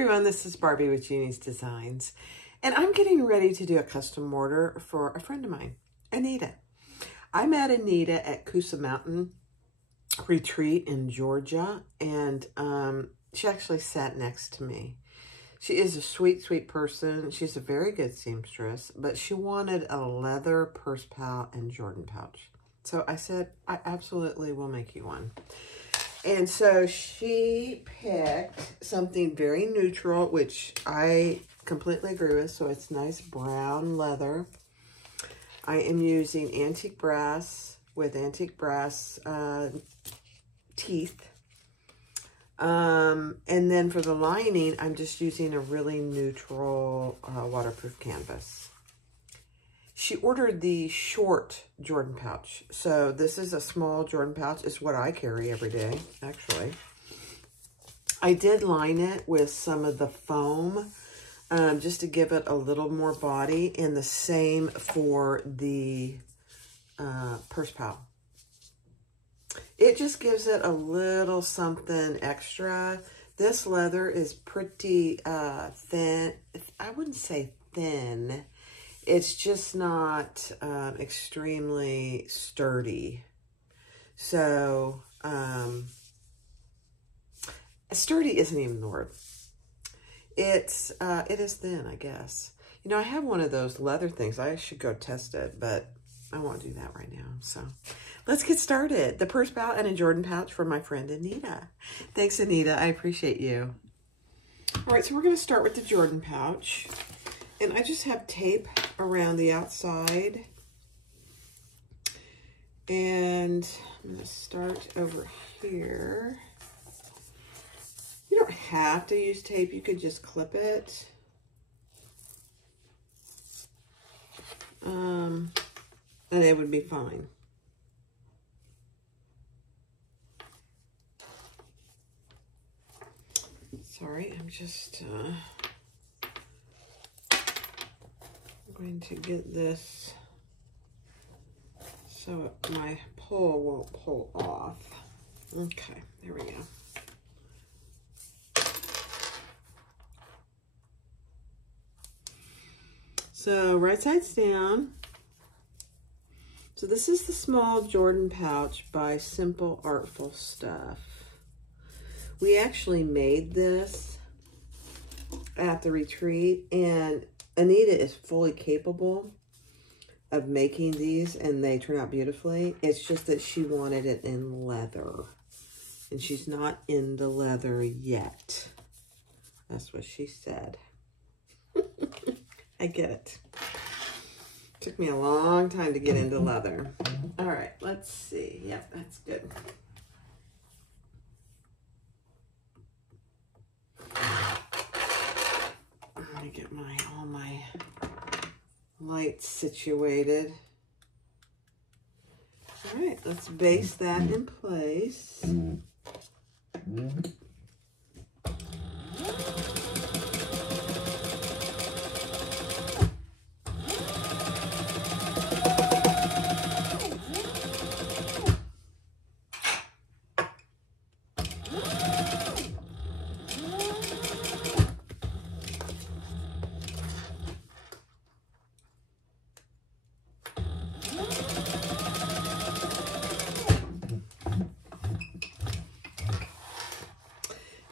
everyone, this is Barbie with Jeannie's Designs, and I'm getting ready to do a custom order for a friend of mine, Anita. I met Anita at Coosa Mountain Retreat in Georgia, and she actually sat next to me. She is a sweet, sweet person. She's a very good seamstress, but she wanted a leather purse pouch and Jordan pouch. So I said, I absolutely will make you one. And so she picked something very neutral, which I completely agree with. So it's nice brown leather. I am using antique brass with antique brass teeth. And then for the lining, I'm just using a really neutral waterproof canvas. She ordered the short Jordan pouch. So this is a small Jordan pouch. It's what I carry every day, actually. I did line it with some of the foam just to give it a little more body, and the same for the purse pouch. It just gives it a little something extra. This leather is pretty thin. I wouldn't say thin. It's just not extremely sturdy. So, sturdy isn't even the word. It is thin, I guess. You know, I have one of those leather things. I should go test it, but I won't do that right now. So let's get started. The purse pouch and a Jordan pouch for my friend Anita. Thanks, Anita. I appreciate you. All right, so we're going to start with the Jordan pouch. And I just have tape around the outside. And I'm going to start over here. You don't have to use tape. You could just clip it. And it would be fine. Sorry, I'm just going to get this so my pole won't pull off. Okay, there we go. So right side's down. So this is the small Jordan pouch by Simple Artful Stuff. We actually made this at the retreat, and Anita is fully capable of making these, and they turn out beautifully. It's just that she wanted it in leather, and she's not into leather yet. That's what she said. I get it. Took me a long time to get into leather. All right, let's see. Yep, that's good. Let me get all my lights situated. All right, let's base that in place.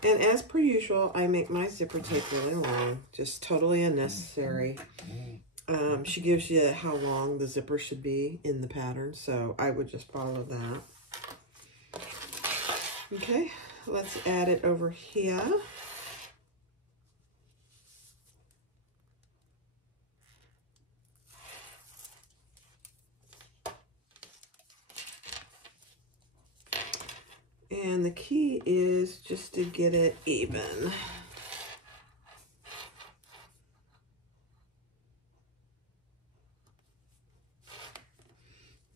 And as per usual, I make my zipper tape really long, just totally unnecessary. She gives you how long the zipper should be in the pattern, so I would just follow that. Okay, let's add it over here. And the key is just to get it even.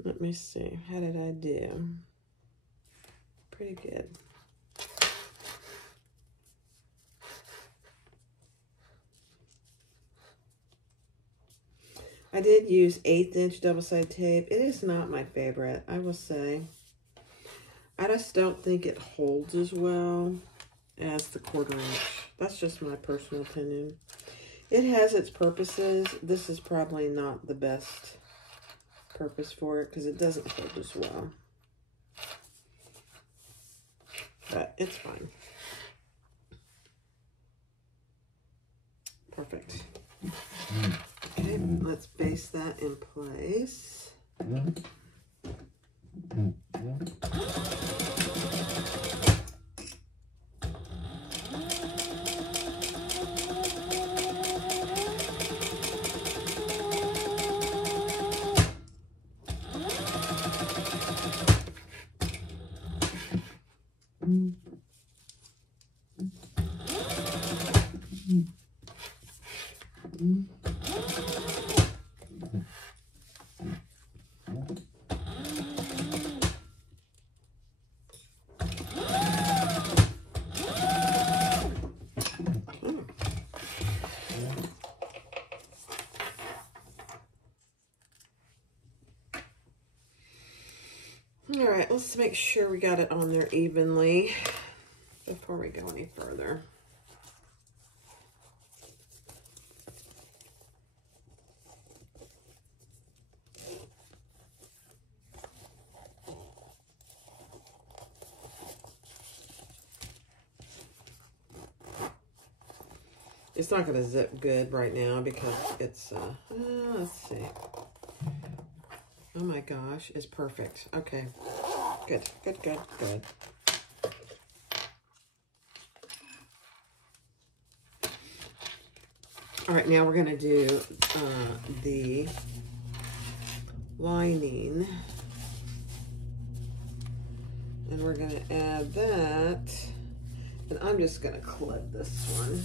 Let me see, how did I do? Pretty good. I did use 1/8 inch double-sided tape. It is not my favorite, I will say. I just don't think it holds as well as the 1/4 inch. That's just my personal opinion. It has its purposes. This is probably not the best purpose for it because it doesn't hold as well. But it's fine. Perfect. Okay, let's base that in place. All right, let's make sure we got it on there evenly before we go any further. It's not going to zip good right now because it's, let's see. Oh my gosh, it's perfect. Okay, good, good, good, good. All right, now we're going to do the lining. And we're going to add that. And I'm just going to clip this one.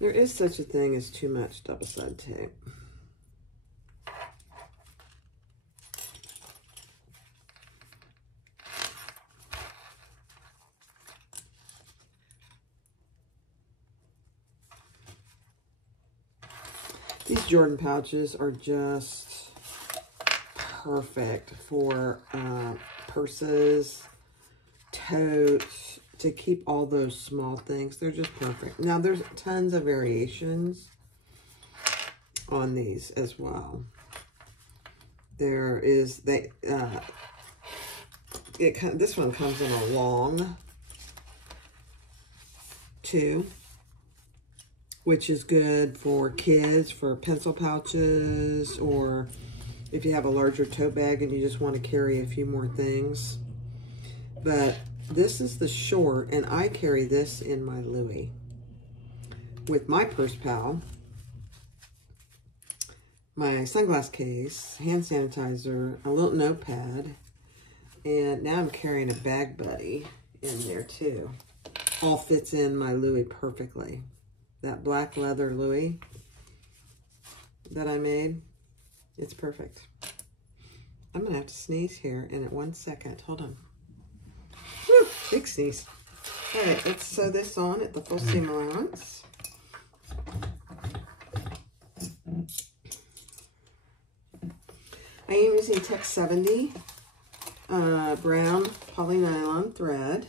There is such a thing as too much double-sided tape. These Jordan pouches are just perfect for purses, totes, to keep all those small things. They're just perfect. Now, there's tons of variations on these as well. There is, this one comes in a long too, which is good for kids, for pencil pouches, or if you have a larger tote bag and you just want to carry a few more things. But this is the short, and I carry this in my Louis with my purse pal, my sunglass case, hand sanitizer, a little notepad, and now I'm carrying a bag buddy in there too. All fits in my Louis perfectly. That black leather Louis that I made, it's perfect. I'm gonna have to sneeze here in 1 second. Hold on. Woo, big sneeze. All right, let's sew this on at the full seam allowance. I am using Tech 70 brown poly nylon thread.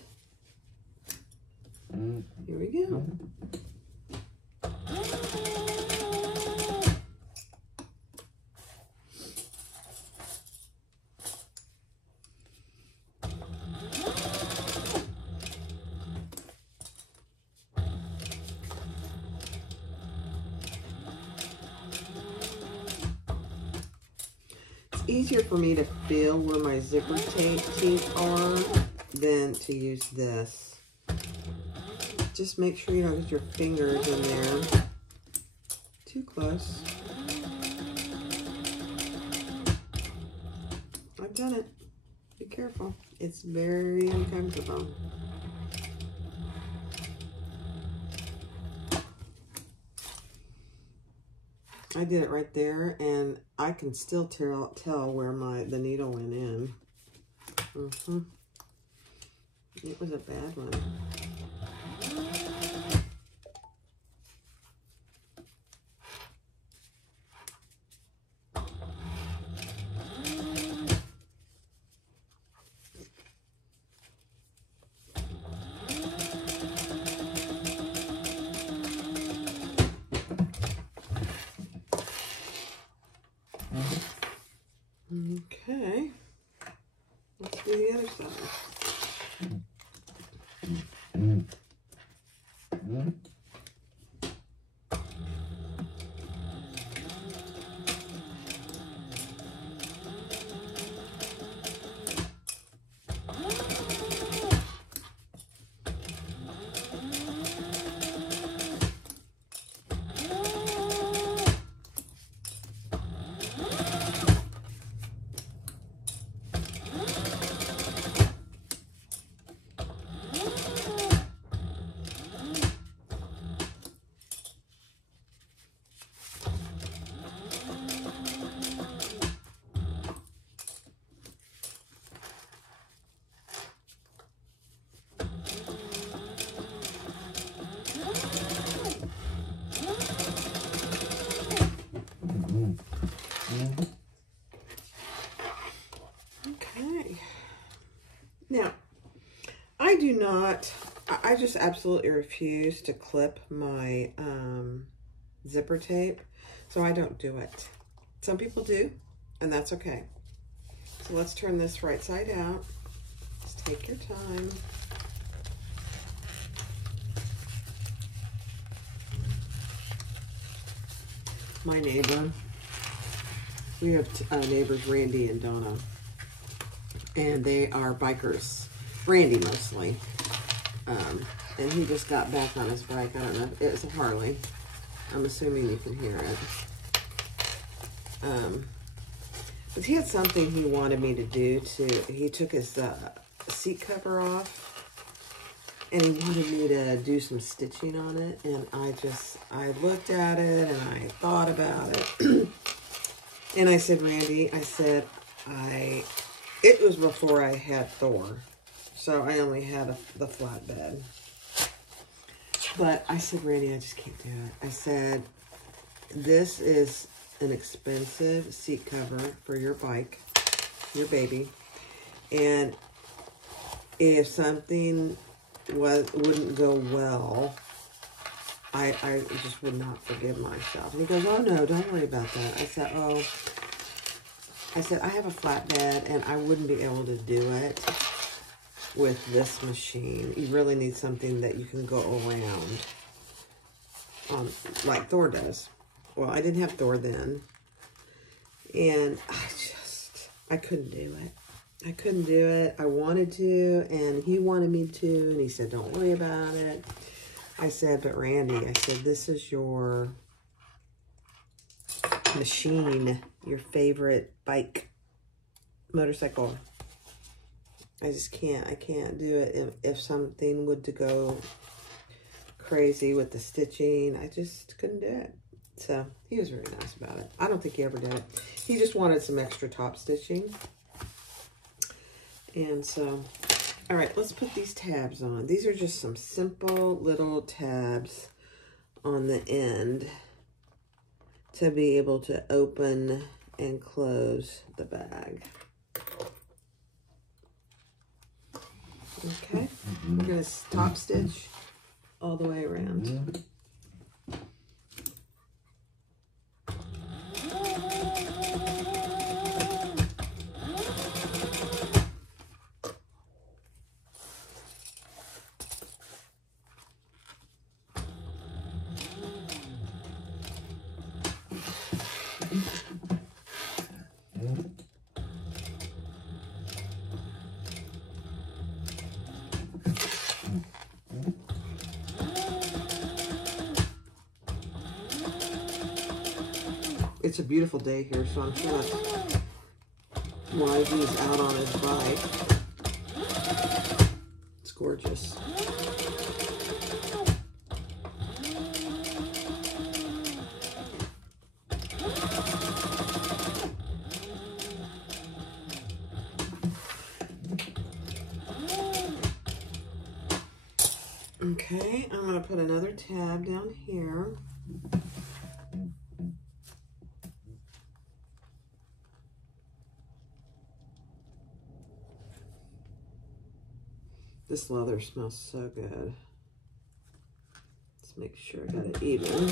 Here we go. Easier for me to feel where my zipper teeth are than to use this. Just make sure you don't get your fingers in there too close. I've done it. Be careful. It's very uncomfortable. I did it right there, and I can still tell where the needle went in. It was a bad one. I do not, I just absolutely refuse to clip my zipper tape, so I don't do it. Some people do, and that's okay. So let's turn this right side out. Just take your time. My neighbor, we have neighbors Randy and Donna, and they are bikers. Randy mostly. And he just got back on his bike. I don't know. It was a Harley. I'm assuming you can hear it. But he had something he wanted me to do he took his seat cover off. And he wanted me to do some stitching on it. And I looked at it and I thought about it. And I said, Randy, I said, it was before I had Thor. So I only had the flatbed. But I said, Randy, I just can't do it. I said, this is an expensive seat cover for your bike, your baby. And if something wouldn't go well, I just would not forgive myself. And he goes, oh no, don't worry about that. I said, I have a flatbed and I wouldn't be able to do it with this machine. You really need something that you can go around, like Thor does. Well, I didn't have Thor then, and I couldn't do it. I couldn't do it. I wanted to, and he wanted me to, and he said, don't worry about it. I said, but Randy, I said, this is your machine, your favorite bike, motorcycle. I just can't. I can't do it. If something would to go crazy with the stitching, I just couldn't do it. So he was very nice about it. I don't think he ever did it. He just wanted some extra top stitching. And so, all right, let's put these tabs on. These are just some simple little tabs on the end to be able to open and close the bag. Okay, we're going to top stitch all the way around. It's a beautiful day here, so I'm sure that's why he's out on his bike. It's gorgeous. Okay, I'm going to put another tab down here. This leather smells so good. Let's make sure I got it even.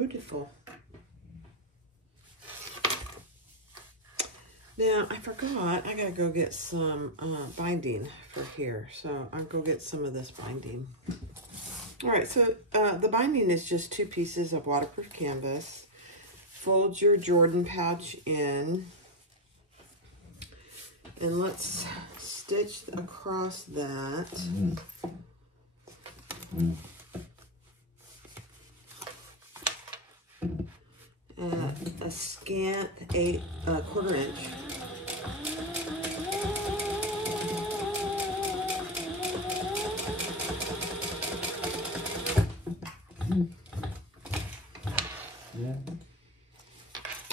beautiful. Now, I forgot, I gotta go get some binding for here. So I'll go get some of this binding. All right, so the binding is just 2 pieces of waterproof canvas. Fold your Jordan pouch in. And let's stitch across that. A scant 1/4 inch.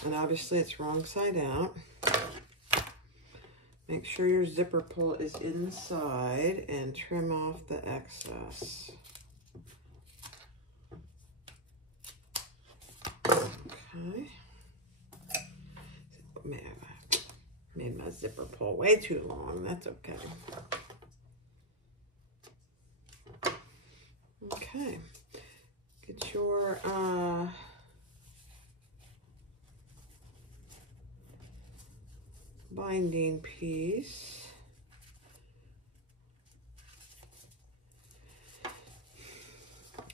And obviously it's wrong side out. Make sure your zipper pull is inside and trim off the excess. Okay. Man, I made my zipper pull way too long. That's okay. Okay. Get your binding piece.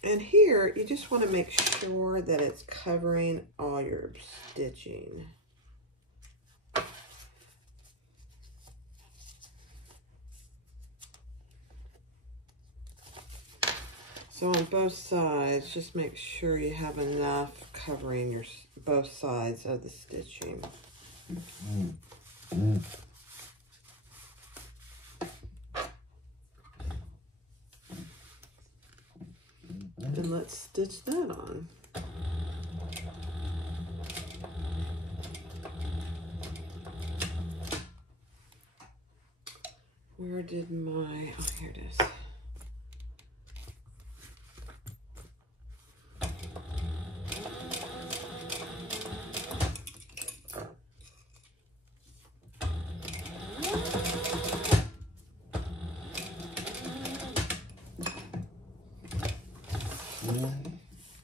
And here, you just want to make sure that it's covering all your stitching. So on both sides, just make sure you have enough covering your both sides of the stitching. And let's stitch that on. Where did my, oh, here it is.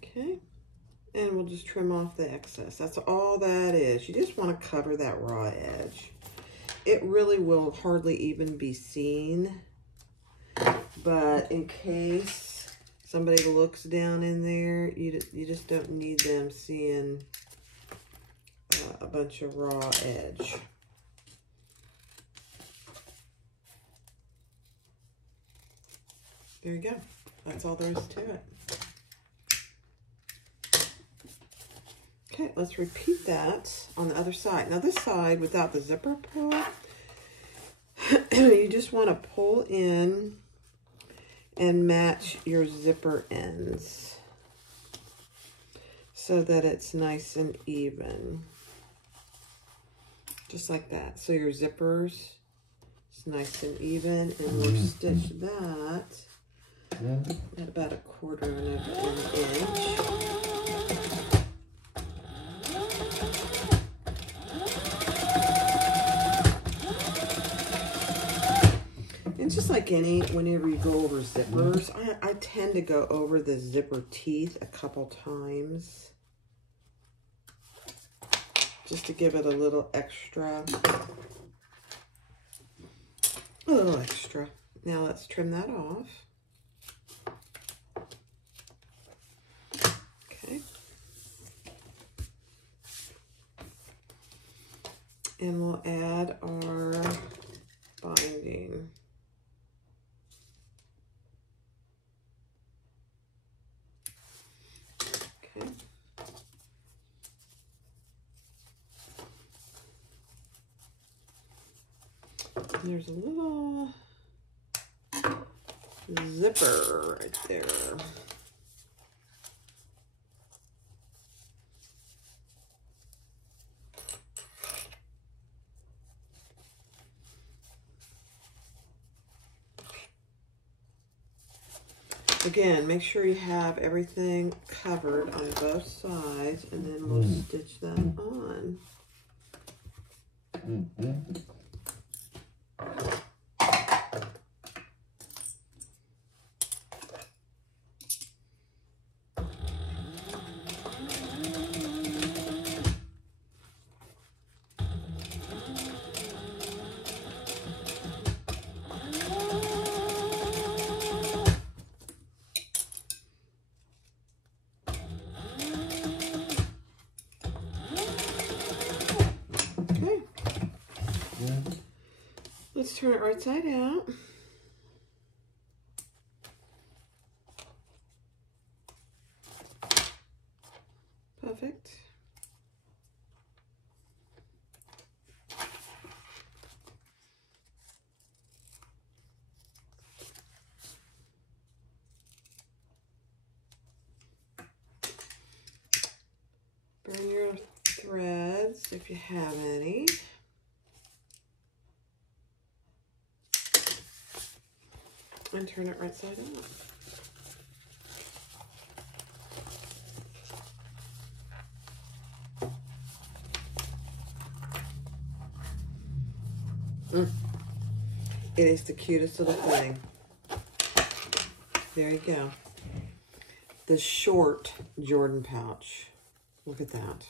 Okay, and we'll just trim off the excess. That's all that is. You just want to cover that raw edge. It really will hardly even be seen, but in case somebody looks down in there, you just don't need them seeing a bunch of raw edge. There you go. That's all there is to it. Okay, let's repeat that on the other side. Now this side, without the zipper pull, you just want to pull in and match your zipper ends so that it's nice and even. Just like that. So your zippers is nice and even, and we'll stitch that at about 1/4 of an inch. And just like whenever you go over zippers, I tend to go over the zipper teeth a couple times just to give it a little extra. Now let's trim that off. Okay. And we'll add our binding. Okay. There's a little zipper right there. Again, make sure you have everything covered on both sides, and then we'll stitch that on. turn it right side out. Perfect. Burn your threads if you have any. And turn it right side up. It is the cutest little thing. There you go. The short Jordan pouch. Look at that.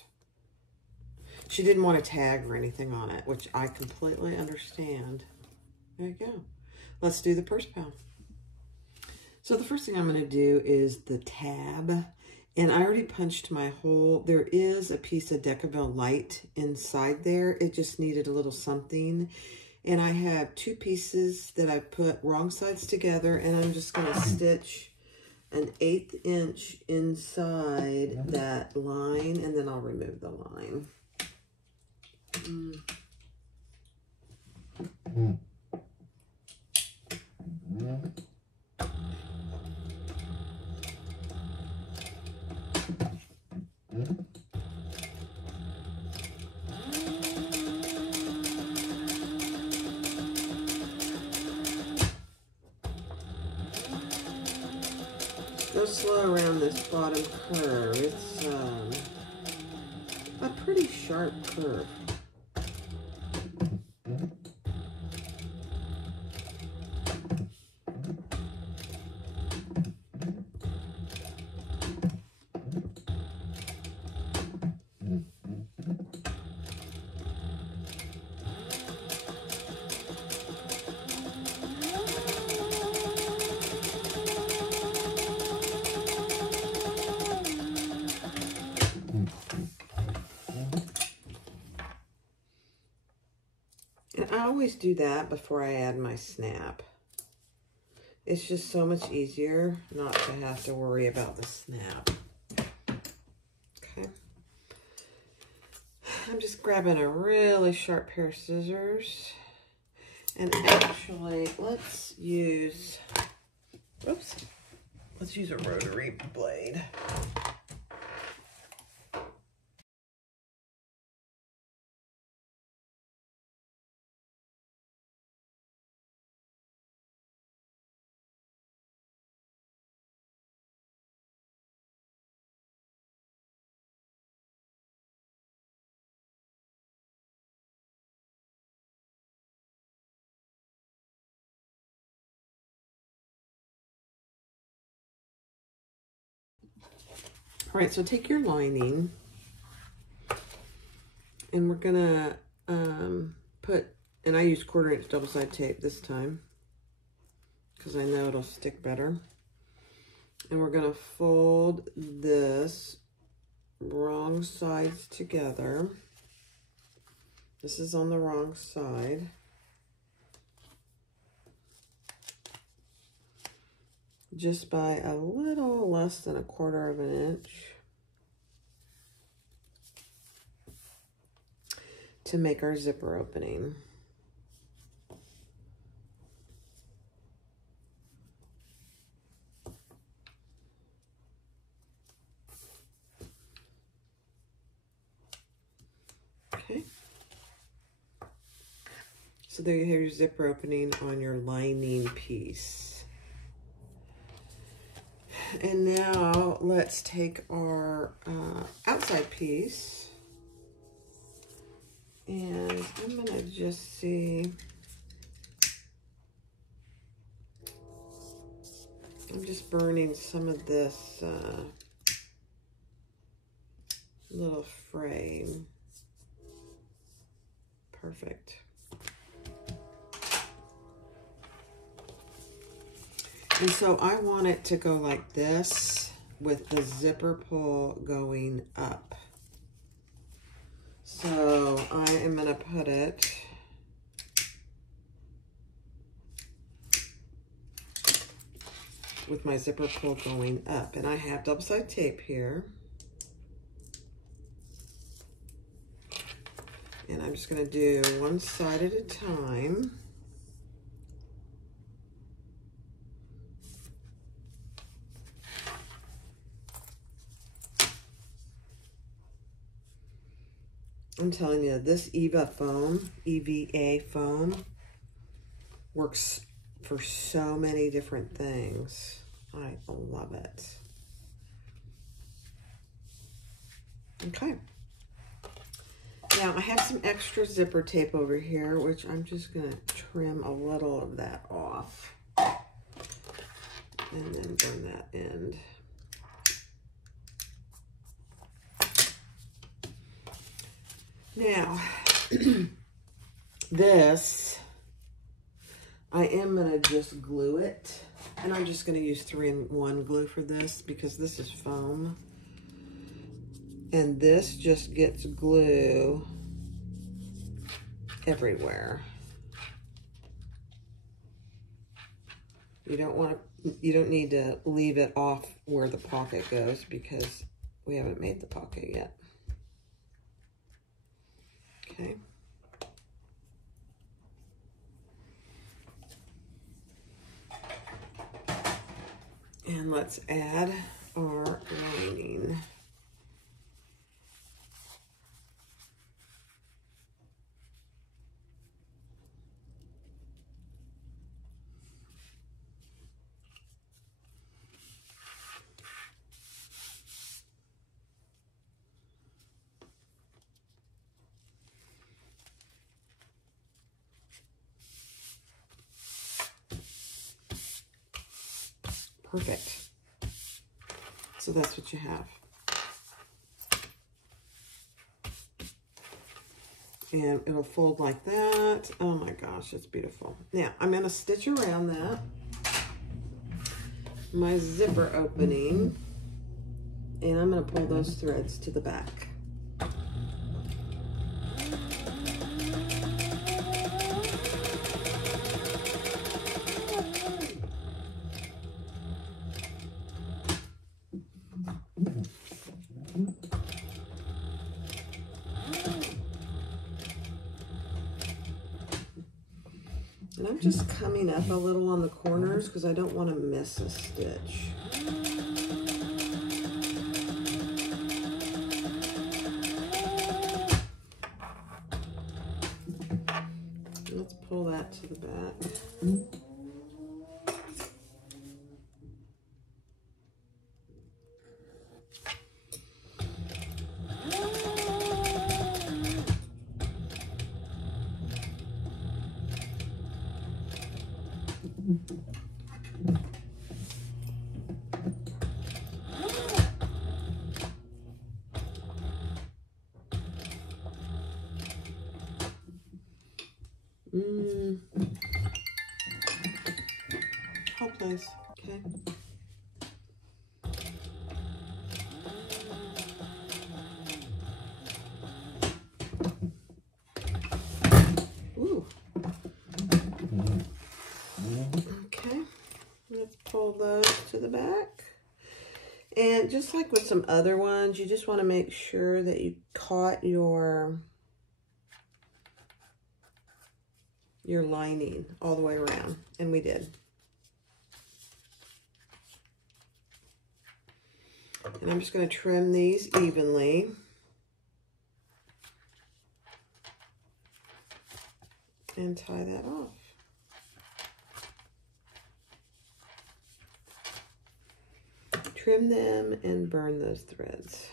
She didn't want a tag or anything on it, which I completely understand. There you go. Let's do the purse pouch. So the first thing I'm going to do is the tab. And I already punched my hole. There is a piece of Decaville Light inside there. It just needed a little something. And I have 2 pieces that I put wrong sides together. And I'm just going to stitch an 1/8 inch inside that line. And then I'll remove the line. Go slow around this bottom curve. It's a pretty sharp curve. And I always do that before I add my snap. It's just so much easier not to have to worry about the snap. Okay. I'm just grabbing a really sharp pair of scissors. And actually, let's use a rotary blade. All right, so take your lining, and we're gonna put, and I use 1/4 inch double side tape this time because I know it'll stick better. And we're gonna fold this wrong sides together. This is on the wrong side. Just by a little less than 1/4 inch to make our zipper opening. Okay. So there you have your zipper opening on your lining piece. And now let's take our outside piece, and I'm gonna just see, I'm just burning some of this little frame. Perfect. And so I want it to go like this with the zipper pull going up. So I am going to put it with my zipper pull going up. And I have double-sided tape here. And I'm just going to do one side at a time. I'm telling you, this EVA foam, EVA foam, works for so many different things. I love it. Okay. Now, I have some extra zipper tape over here, which I'm just going to trim a little of that off. And then burn that end. Now, this, I am going to just glue it. And I'm just going to use 3-in-1 glue for this because this is foam. And this just gets glue everywhere. You don't need to leave it off where the pocket goes because we haven't made the pocket yet. Okay. And let's add our lining. Perfect. So that's what you have. And it'll fold like that. Oh my gosh, it's beautiful. Now, I'm going to stitch around that. My zipper opening. And I'm going to pull those threads to the back. And I'm just coming up a little on the corners because I don't want to miss a stitch. Let's pull that to the back. Hold please. Okay. Ooh. Okay. Let's pull those to the back. And just like with some other ones, you just want to make sure that you caught your lining all the way around. And we did. And I'm just going to trim these evenly. And tie that off. Trim them and burn those threads.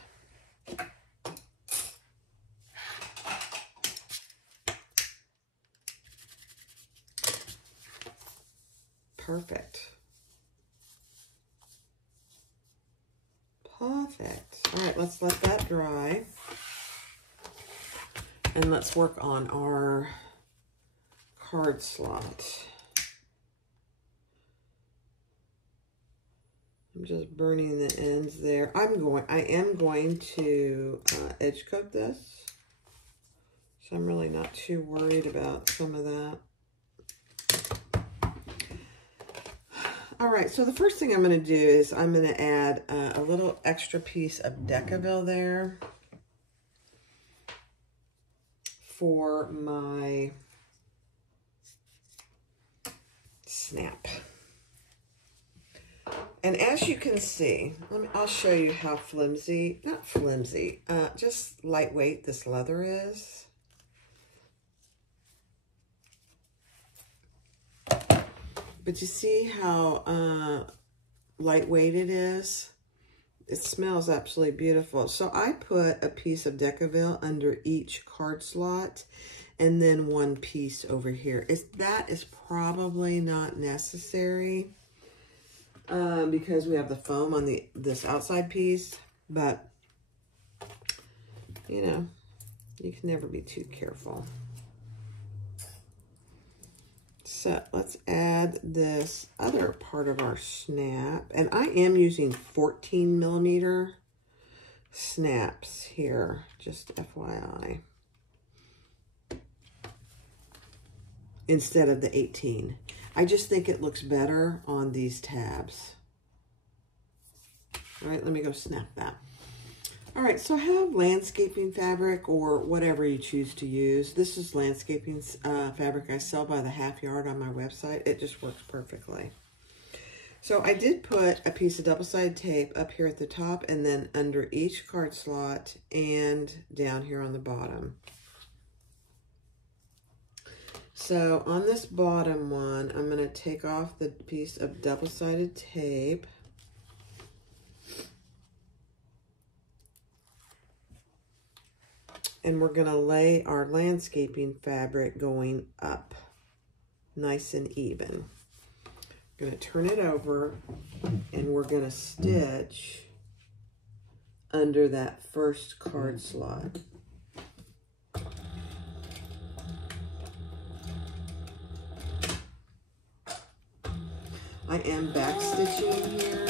Perfect. Perfect. All right, let's let that dry. And let's work on our card slot. I'm just burning the ends there. I am going to edge coat this. So I'm really not too worried about some of that. All right, so the first thing I'm going to do is I'm going to add a little extra piece of Decaville there for my snap. And as you can see, I'll show you how flimsy, not flimsy, just lightweight this leather is. But you see how lightweight it is? It smells absolutely beautiful. So I put a piece of Decaville under each card slot and then one piece over here. That is probably not necessary because we have the foam on this outside piece. But, you know, you can never be too careful. So let's add this other part of our snap. And I am using 14 millimeter snaps here, just FYI. Instead of the 18. I just think it looks better on these tabs. All right, let me go snap that. All right, so I have landscaping fabric or whatever you choose to use. This is landscaping fabric I sell by the half yard on my website. It just works perfectly. So I did put a piece of double-sided tape up here at the top and then under each card slot and down here on the bottom. So on this bottom one, I'm going to take off the piece of double-sided tape. And we're going to lay our landscaping fabric going up, nice and even. I'm going to turn it over, and we're going to stitch under that first card slot. I am back stitching here,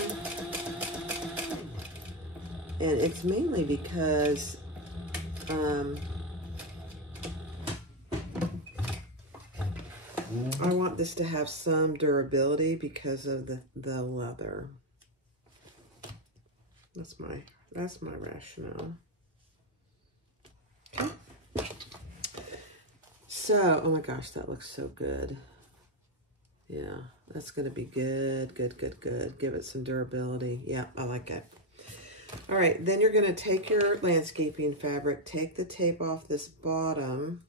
and it's mainly because I want this to have some durability because of the leather. That's my rationale. Okay. So, oh my gosh, that looks so good. Yeah, that's going to be good, good, good, good. Give it some durability. Yeah, I like it. All right, then you're going to take your landscaping fabric, take the tape off this bottom,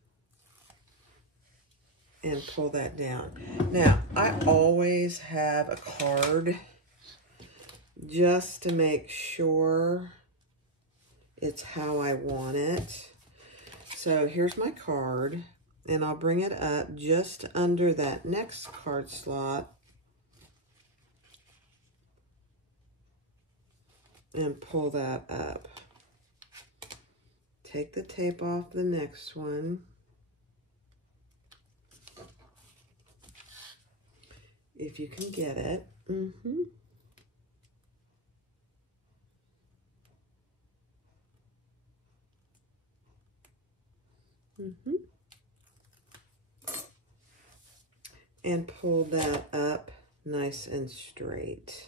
and pull that down. Now, I always have a card just to make sure it's how I want it. So here's my card, and I'll bring it up just under that next card slot and pull that up. Take the tape off the next one. If you can get it. And pull that up nice and straight.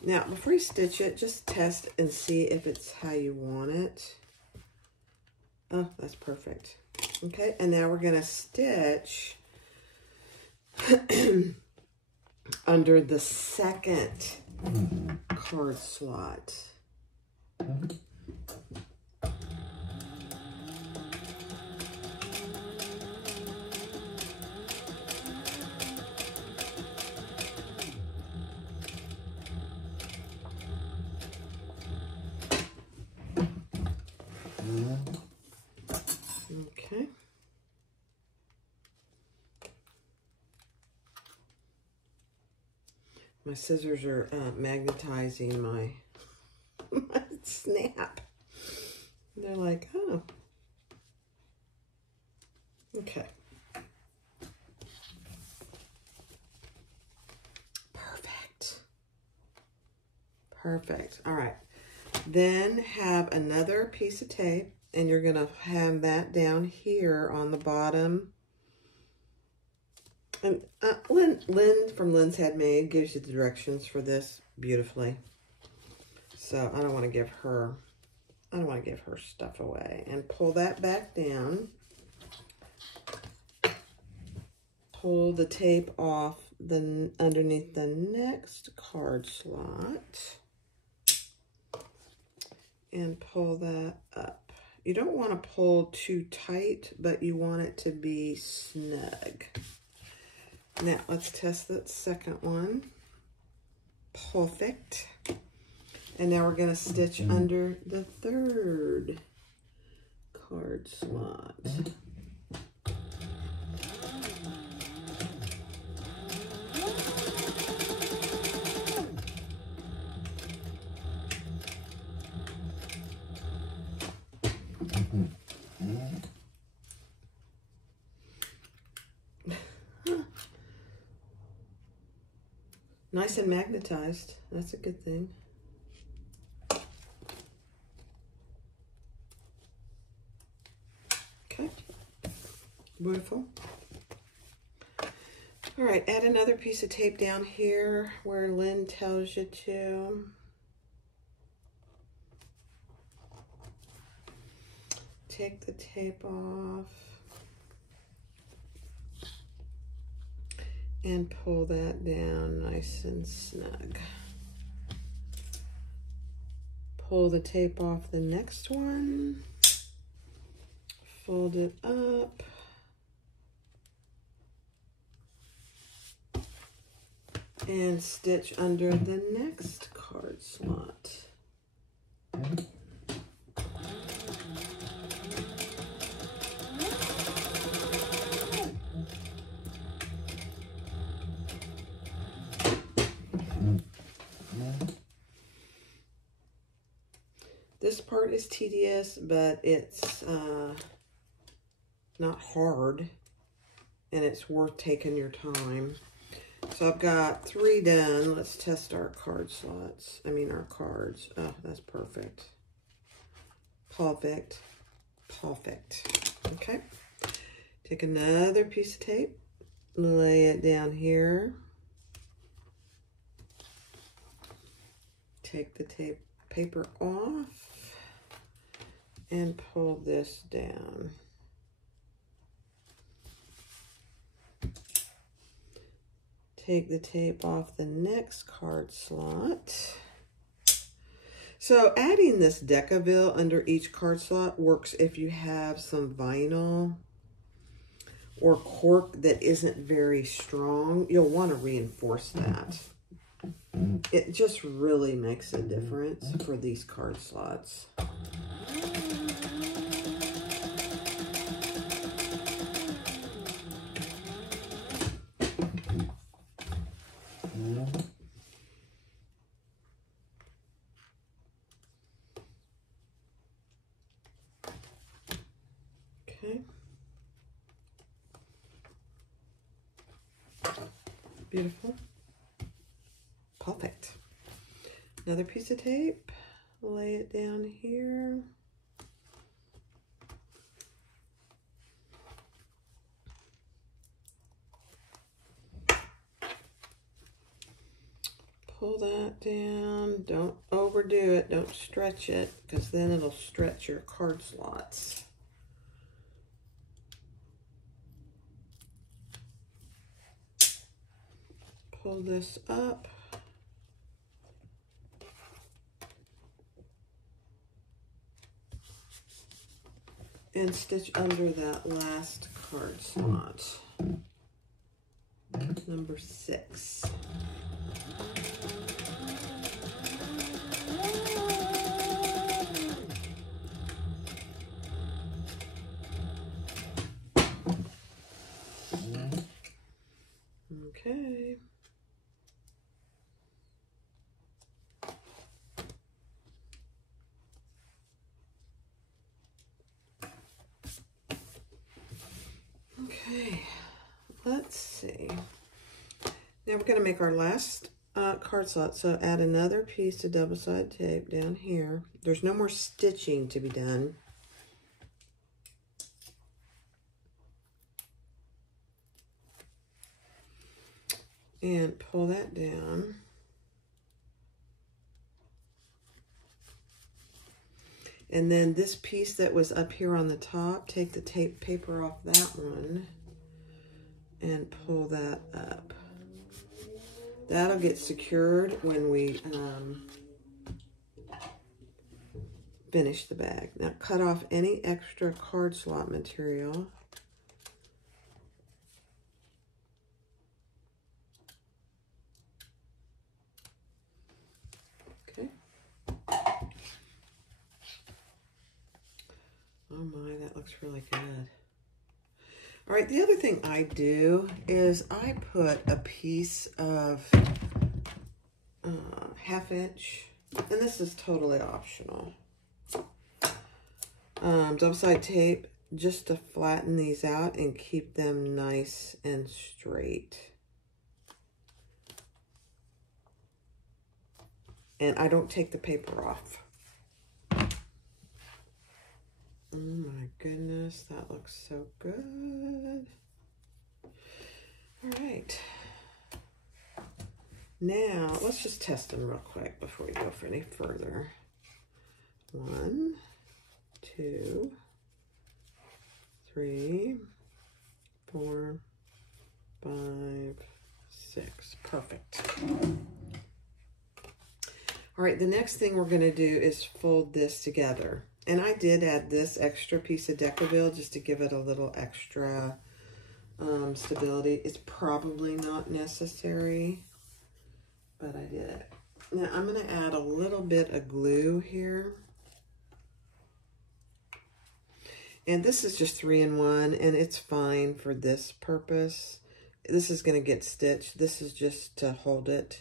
Now, before you stitch it, just test and see if it's how you want it. Oh, that's perfect. Okay, and now we're going to stitch under the second card slot. Okay. My scissors are magnetizing my snap. They're like, oh. Okay. Perfect. Perfect. All right. Then have another piece of tape, and you're going to have that down here on the bottom And Lynn from Lynn's Handmade gives you the directions for this beautifully. So I don't want to give her stuff away. And pull that back down. Pull the tape off underneath the next card slot. And pull that up. You don't want to pull too tight, but you want it to be snug. Now, let's test that second one. Perfect. And now we're going to stitch under the third card slot. Nice and magnetized. That's a good thing. Okay. Beautiful. All right, add another piece of tape down here where Lynn tells you to. Take the tape off. And pull that down nice and snug. Pull the tape off the next one. Fold it up. And stitch under the next card slot. This part is tedious, but it's not hard, and it's worth taking your time. So I've got 3 done. Let's test our card slots. Our cards. Oh, that's perfect. Perfect. Perfect. Okay. Take another piece of tape. Lay it down here. Take the paper off. And pull this down. Take the tape off the next card slot. So adding this Decaville under each card slot works if you have some vinyl or cork that isn't very strong. You'll want to reinforce that. It just really makes a difference for these card slots. Okay. Beautiful. Perfect. Another piece of tape. Lay it down here. Pull that down. Don't overdo it. Don't stretch it, because then it'll stretch your card slots. Pull this up. And stitch under that last card slot. Number 6. Okay. Okay, let's see. Now we're going to make our last card slot. So add another piece of double-sided tape down here. There's no more stitching to be done. And pull that down. And then this piece that was up here on the top, take the tape paper off that one and pull that up. That'll get secured when we finish the bag. Now cut off any extra card slot material. Okay. Oh my, that looks really good. All right, the other thing I do is I put a piece of 1/2 inch, and this is totally optional, double-sided tape just to flatten these out and keep them nice and straight. And I don't take the paper off. Oh my goodness, that looks so good. All right. Now, let's just test them real quick before we go for any further. 1, 2, 3, 4, 5, 6. Perfect. All right, the next thing we're going to do is fold this together. And I did add this extra piece of Decaville just to give it a little extra stability. It's probably not necessary, but I did it. Now I'm going to add a little bit of glue here. And this is just 3-in-1, and it's fine for this purpose. This is going to get stitched. This is just to hold it.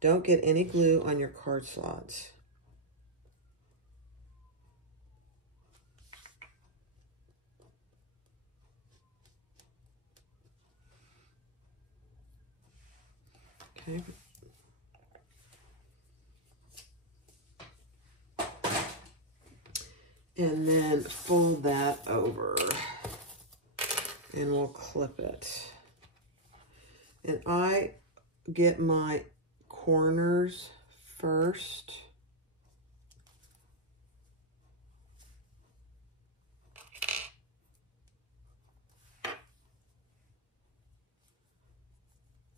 Don't get any glue on your card slots. Okay. And then fold that over and we'll clip it. And I get my corners first.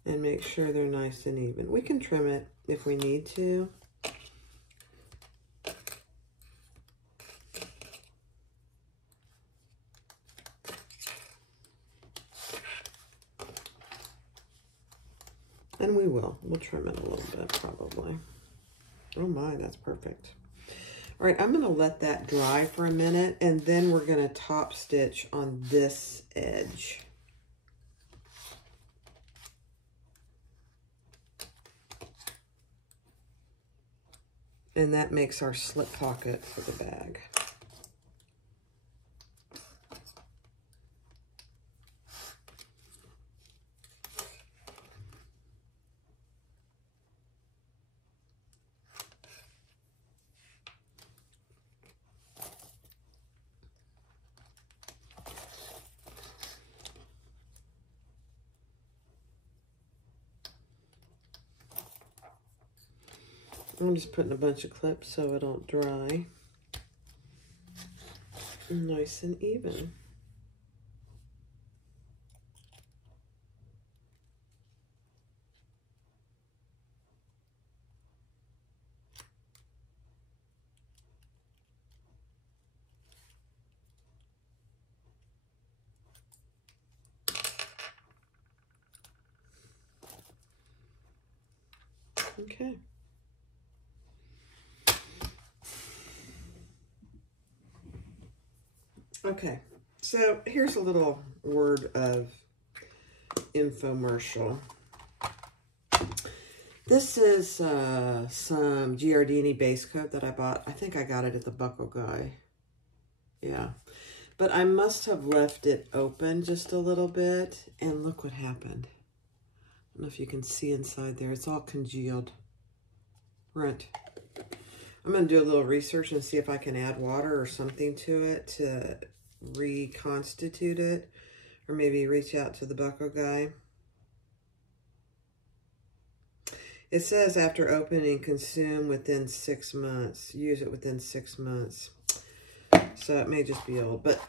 And make sure they're nice and even. We can trim it if we need to. And we will. We'll trim it a little bit, probably. Oh my, that's perfect. All right, I'm going to let that dry for a minute, and then we're going to top stitch on this edge. And that makes our slip pocket for the bag. I'm just putting a bunch of clips so it'll dry nice and even. Okay. Okay, so here's a little word of infomercial. This is some Giardini base coat that I bought. I think I got it at the Buckle Guy. Yeah, but I must have left it open just a little bit, and look what happened. I don't know if you can see inside there. It's all congealed. Right. I'm going to do a little research and see if I can add water or something to it to reconstitute it, or maybe reach out to the Buckle Guy. It says after opening, consume within 6 months. Use it within 6 months. So it may just be old. But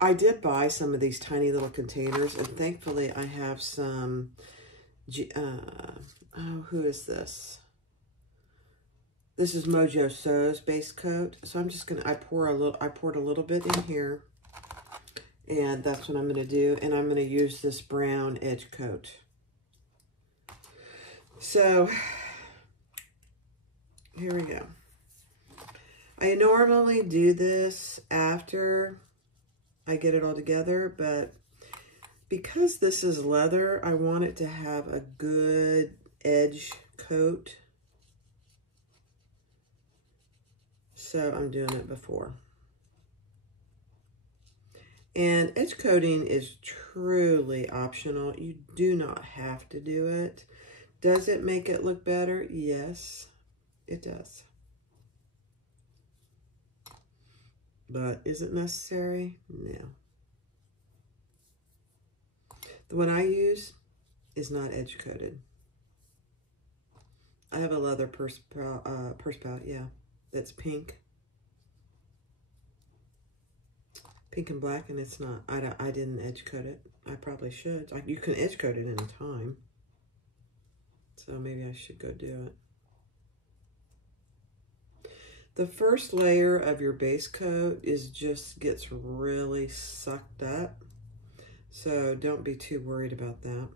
I did buy some of these tiny little containers. And thankfully I have some... oh, who is this? This is Mojo So's base coat. So I'm just gonna, I poured a little bit in here. And that's what I'm gonna do. And I'm gonna use this brown edge coat. So, here we go. I normally do this after I get it all together, but because this is leather, I want it to have a good edge coat. So I'm doing it before. And edge coating is truly optional. You do not have to do it. Does it make it look better? Yes, it does. But is it necessary? No. The one I use is not edge coated. I have a leather purse spout, yeah, that's pink. Pink and black, and it's not, I didn't edge coat it. I probably should. You can edge coat it anytime. So maybe I should go do it. The first layer of your base coat gets really sucked up. So don't be too worried about that.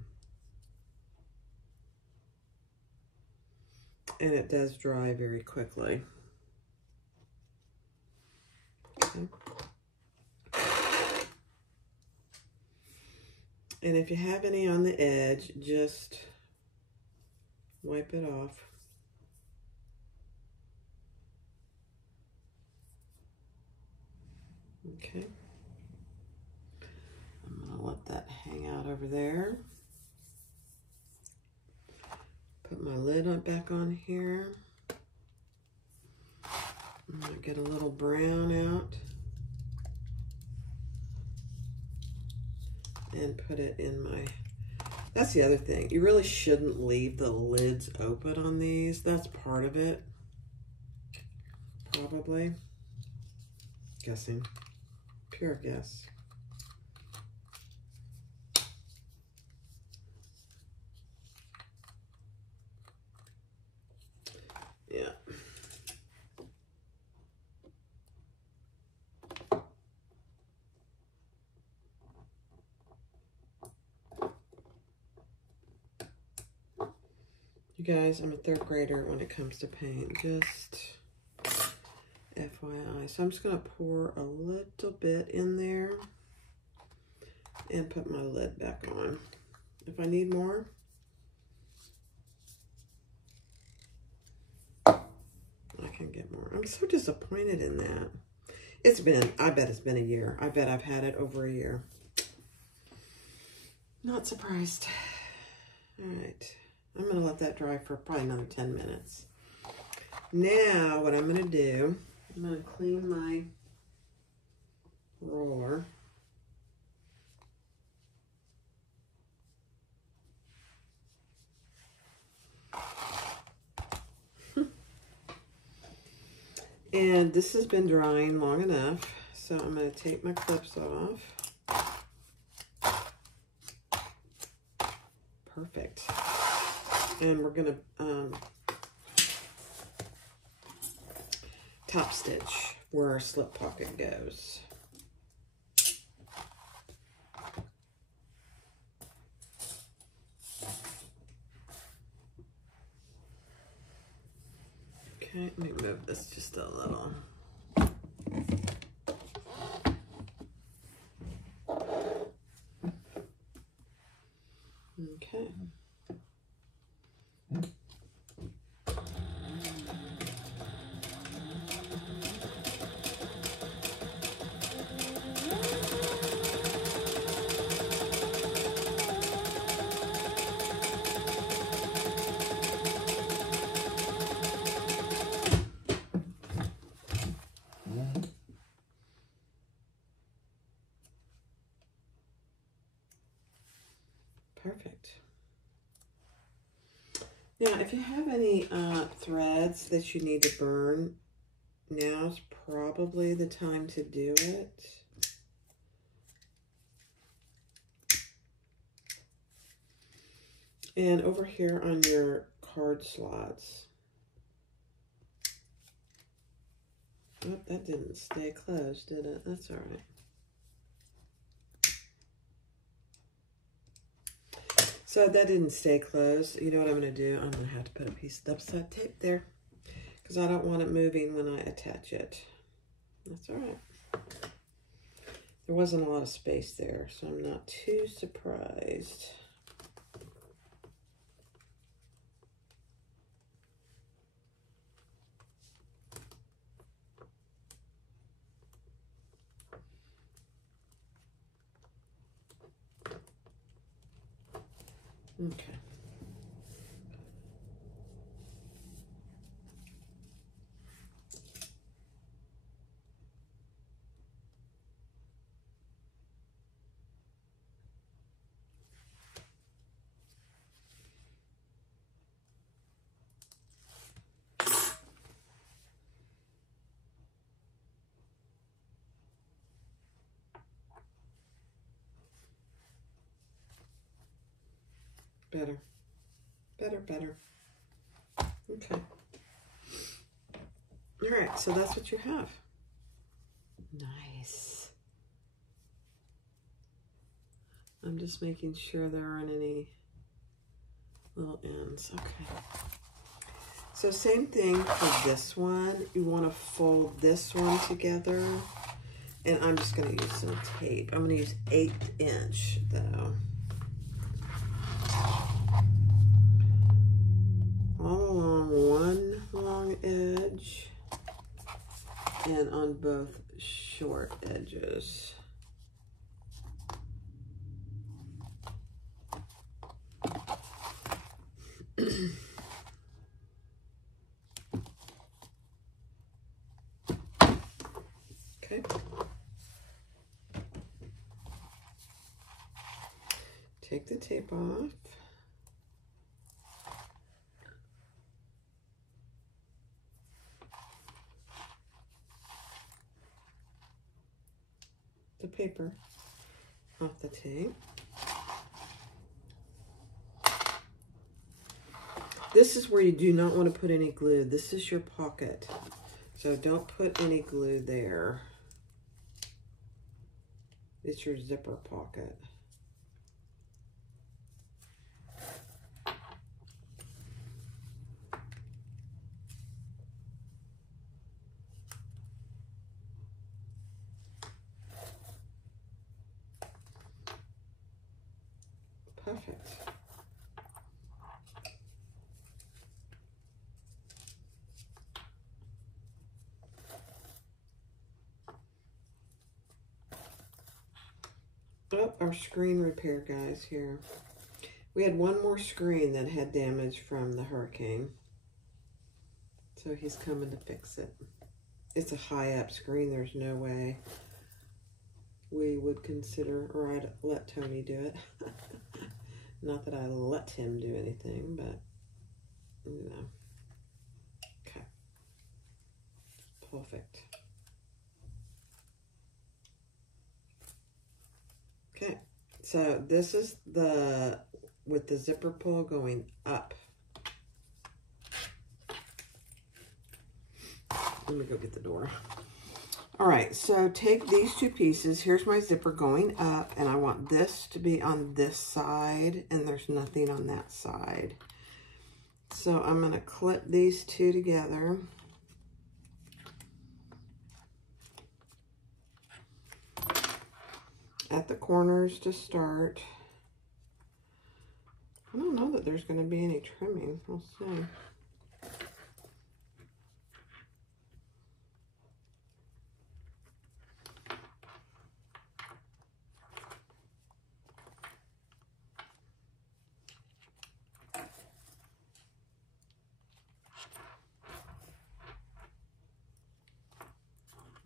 And it does dry very quickly. Okay. And if you have any on the edge, just wipe it off. Okay. I'm going to let that hang out over there. Put my lid back on here. I'm going to get a little brown out. And put it in my... That's the other thing. You really shouldn't leave the lids open on these. That's part of it. Probably. Guessing. Pure guess. Yeah. You guys, I'm a 3rd grader when it comes to paint, just FYI. So I'm just going to pour a little bit in there and put my lid back on. If I need more, I can get more. I'm so disappointed in that. It's been, I bet it's been a year. I bet I've had it over a year. Not surprised. All right. I'm going to let that dry for probably another 10 minutes. Now, what I'm going to do, I'm going to clean my roller. And this has been drying long enough, so I'm going to take my clips off. Perfect. And we're going to top stitch where our slip pocket goes. Okay, let me move this just a little. Okay. Now, if you have any threads that you need to burn, now's probably the time to do it. And over here on your card slots. Oh, that didn't stay closed, did it? That's all right. So that didn't stay closed. You know what I'm going to do? I'm going to have to put a piece of double sided tape there because I don't want it moving when I attach it. That's all right. There wasn't a lot of space there, so I'm not too surprised. Okay. Better. Better, better. Okay. All right, so that's what you have. Nice. I'm just making sure there aren't any little ends. Okay. So same thing for this one. You want to fold this one together. And I'm just going to use some tape. I'm going to use 1/8 inch though. All along one long edge and on both short edges. Okay. Take the tape off. The paper off the tape. This is where you do not want to put any glue. This is your pocket. So don't put any glue there. It's your zipper pocket. Perfect. Oh, our screen repair guys here. We had one more screen that had damage from the hurricane. So he's coming to fix it. It's a high up screen. There's no way we would consider, or I'd let Tony do it. Not that I let him do anything, but, you know. Okay. Perfect. Okay, so this is the, with the zipper pull going up. Let me go get the door. All right, so take these two pieces. Here's my zipper going up, and I want this to be on this side, and there's nothing on that side. So I'm going to clip these two together. At the corners to start. I don't know that there's going to be any trimming. We'll see.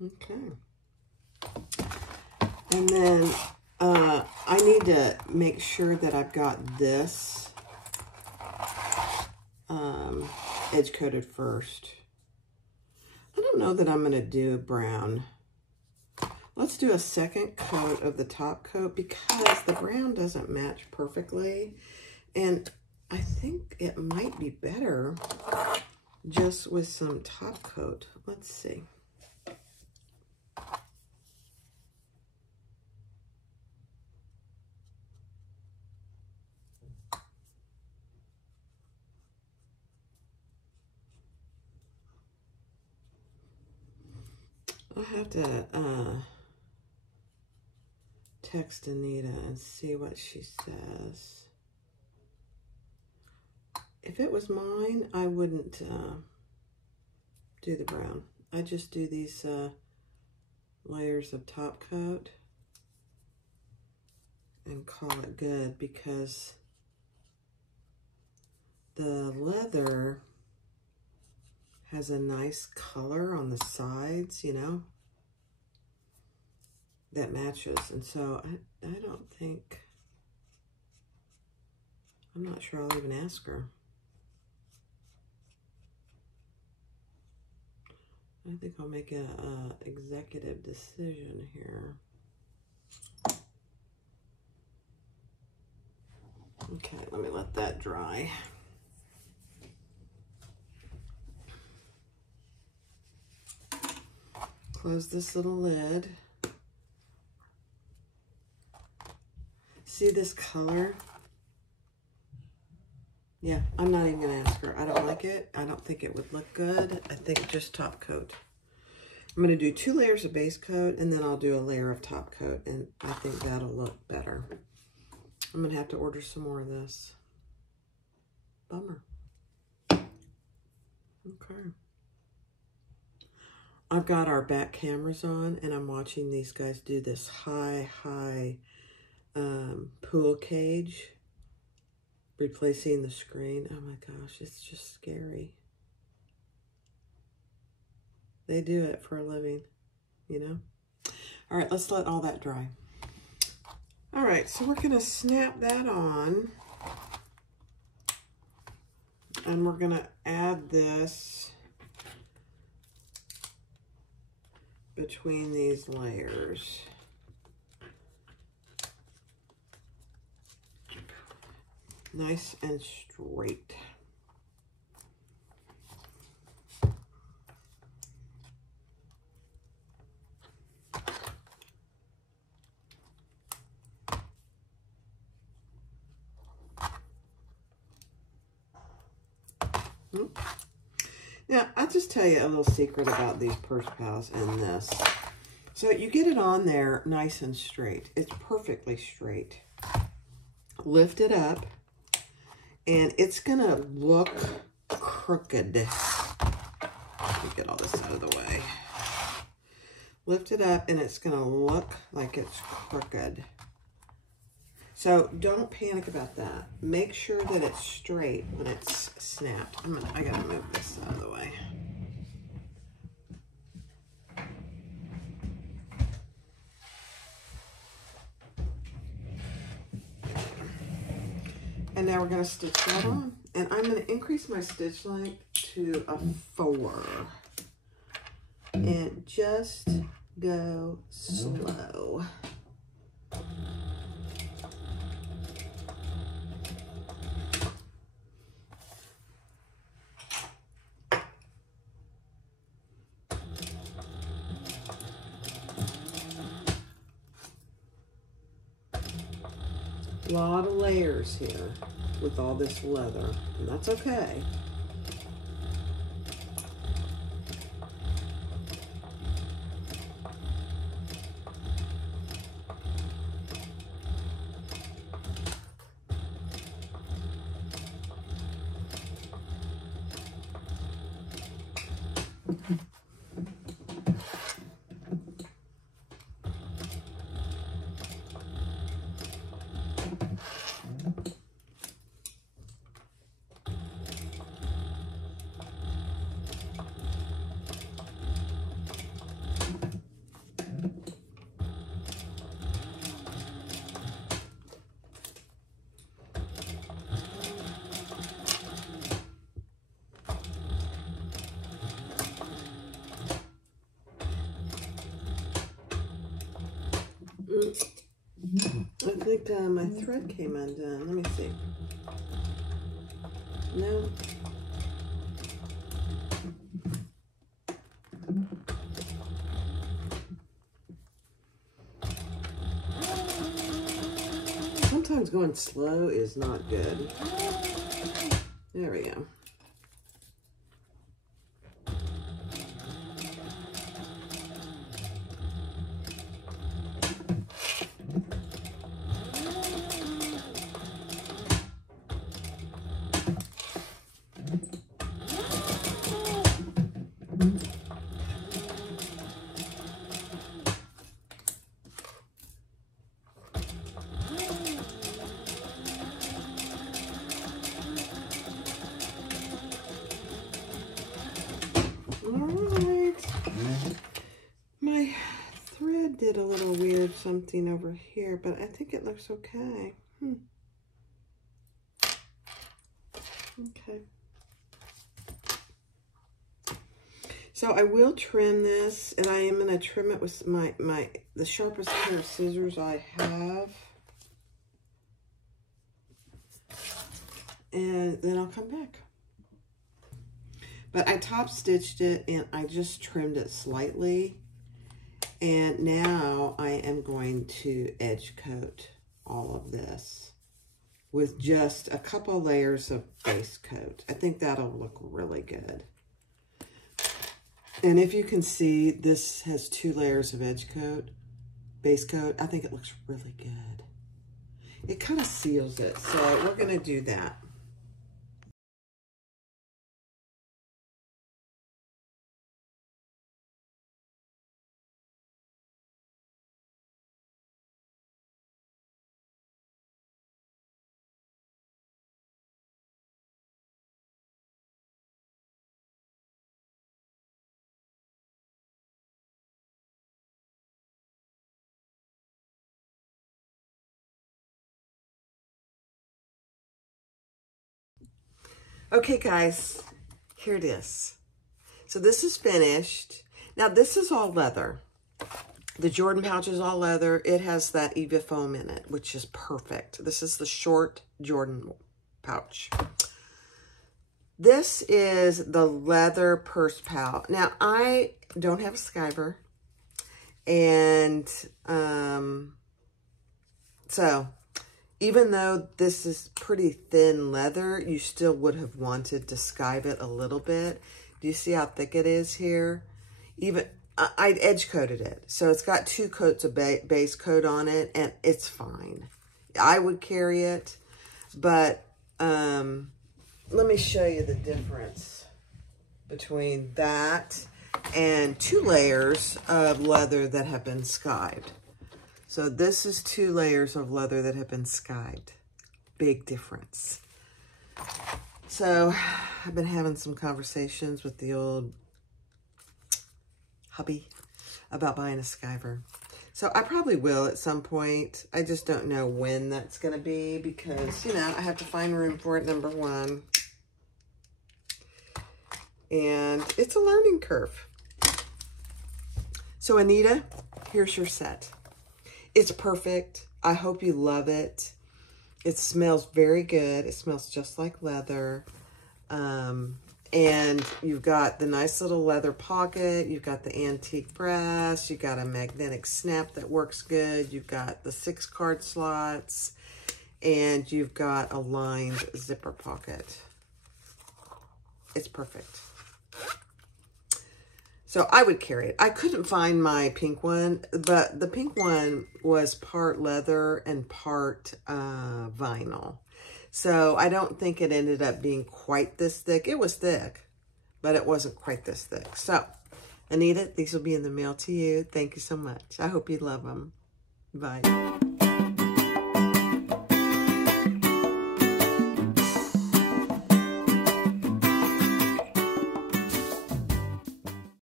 Okay. And then I need to make sure that I've got this edge coated first. I don't know that I'm going to do brown. Let's do a second coat of the top coat because the brown doesn't match perfectly. And I think it might be better just with some top coat. Let's see. I'll have to text Anita and see what she says. If it was mine, I wouldn't do the brown. I just do these layers of top coat and call it good because the leather has a nice color on the sides, you know, that matches. And so I don't think, I'm not sure I'll even ask her. I think I'll make a executive decision here. Okay, let me let that dry. Close this little lid. See this color? Yeah, I'm not even gonna ask her. I don't like it. I don't think it would look good. I think just top coat. I'm gonna do 2 layers of base coat and then I'll do a layer of top coat and I think that'll look better. I'm gonna have to order some more of this. Bummer. Okay. I've got our back cameras on and I'm watching these guys do this high pool cage, replacing the screen. Oh my gosh, it's just scary. They do it for a living, you know? All right, let's let all that dry. All right, so we're gonna snap that on and we're gonna add this between these layers. Nice and straight. Now, I'll just tell you a little secret about these purse pals and this. So you get it on there nice and straight. It's perfectly straight. Lift it up, and it's going to look crooked. Let me get all this out of the way. Lift it up, and it's going to look like it's crooked. So don't panic about that. Make sure that it's straight when it's snapped. I gotta move this out of the way. And now we're gonna stitch that on. And I'm gonna increase my stitch length to a 4. And just go slow. A lot of layers here with all this leather, and that's okay. I think my thread came undone. Let me see. No. Sometimes going slow is not good. There we go. My thread did a little weird something over here, but I think it looks okay. Okay. So I will trim this, and I am going to trim it with the sharpest pair of scissors I have. And then I'll come back. But I top stitched it and I just trimmed it slightly. And now I am going to edge coat all of this with just a couple layers of base coat. I think that'll look really good. And if you can see, this has 2 layers of edge coat, base coat. I think it looks really good. It kind of seals it, so we're going to do that. Okay, guys, here it is. So this is finished. Now, this is all leather. The Jordan pouch is all leather. It has that Eva foam in it, which is perfect. This is the short Jordan pouch. This is the leather purse pouch. Now, I don't have a skiver. And so even though this is pretty thin leather, you still would have wanted to skive it a little bit. Do you see how thick it is here? Even I'd edge coated it. So it's got 2 coats of base coat on it, and it's fine. I would carry it, but let me show you the difference between that and 2 layers of leather that have been skived. So this is 2 layers of leather that have been skived. Big difference. So I've been having some conversations with the old hubby about buying a skiver. So I probably will at some point. I just don't know when that's going to be because, you know, I have to find room for it, number one. And it's a learning curve. So Anita, here's your set. It's perfect. I hope you love it. It smells very good. It smells just like leather. And you've got the nice little leather pocket. You've got the antique brass. You've got a magnetic snap that works good. You've got the 6 card slots. And you've got a lined zipper pocket. It's perfect. So I would carry it. I couldn't find my pink one, but the pink one was part leather and part vinyl. So I don't think it ended up being quite this thick. It was thick, but it wasn't quite this thick. So, Anita, these will be in the mail to you. Thank you so much. I hope you love them. Bye.